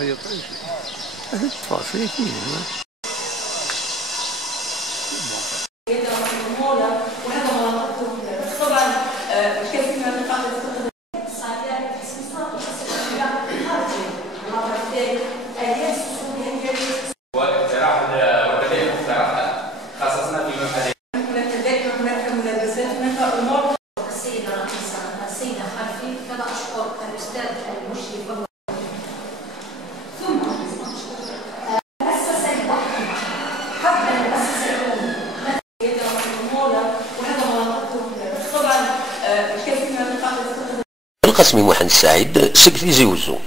هي طيب هذه التفاصيل فيها. وهذا ما نقدم طبعا الكثير من النقاط اللي الصعيدات خارجي واقتراح الوكلاء مقترحات خاصة في مبحث هناك ملابسات هناك امور. السيدة رئيسة السيدة خلفي كما أشكر الأستاذ المشرف ثم مؤسسة الوحدة قبل المؤسسة الأولى وهذا ما نقدم طبعا الكثير من النقاط القسم محمد السعيد سكتي زوزو